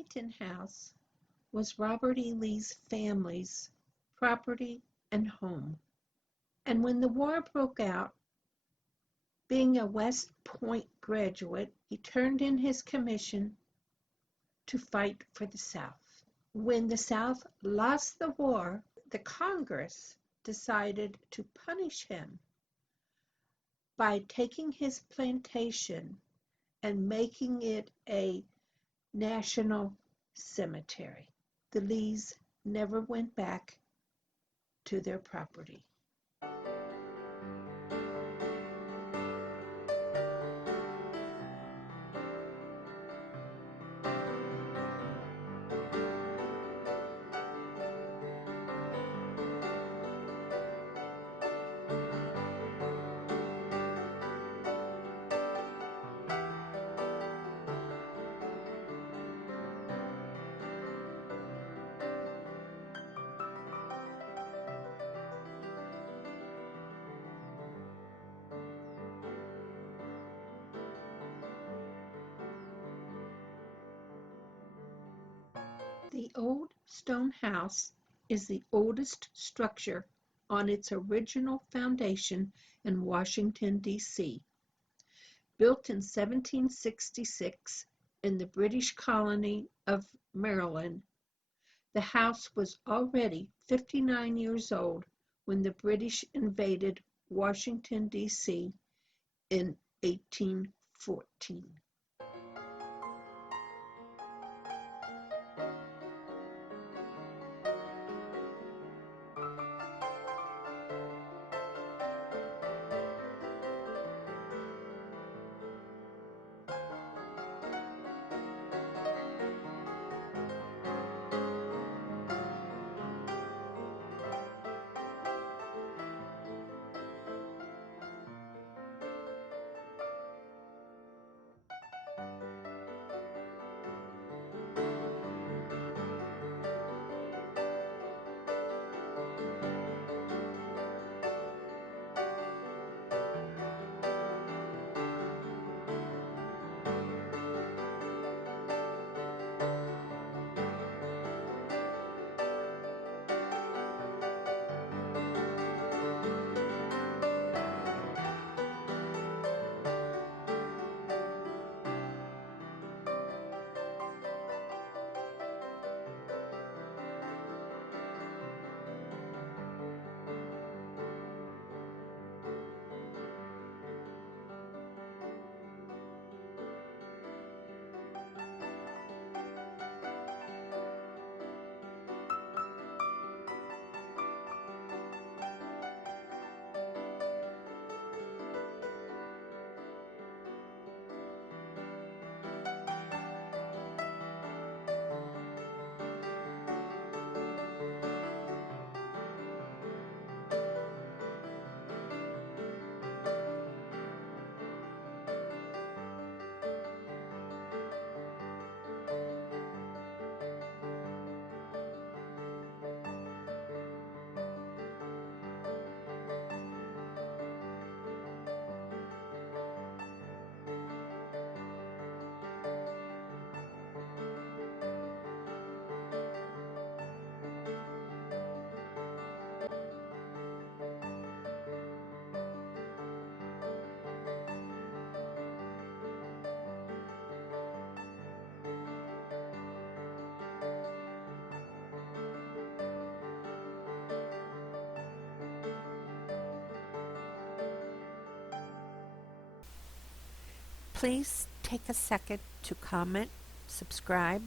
Arlington House was Robert E. Lee's family's property and home. And when the war broke out, being a West Point graduate, he turned in his commission to fight for the South. When the South lost the war, the Congress decided to punish him by taking his plantation and making it a national cemetery. The Lees never went back to their property. The old stone house is the oldest structure on its original foundation in Washington, D.C. Built in 1766 in the British colony of Maryland, the house was already 59 years old when the British invaded Washington, D.C. in 1814. Please take a second to comment, subscribe,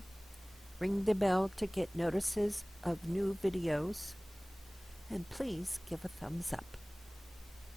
ring the bell to get notices of new videos, and please give a thumbs up.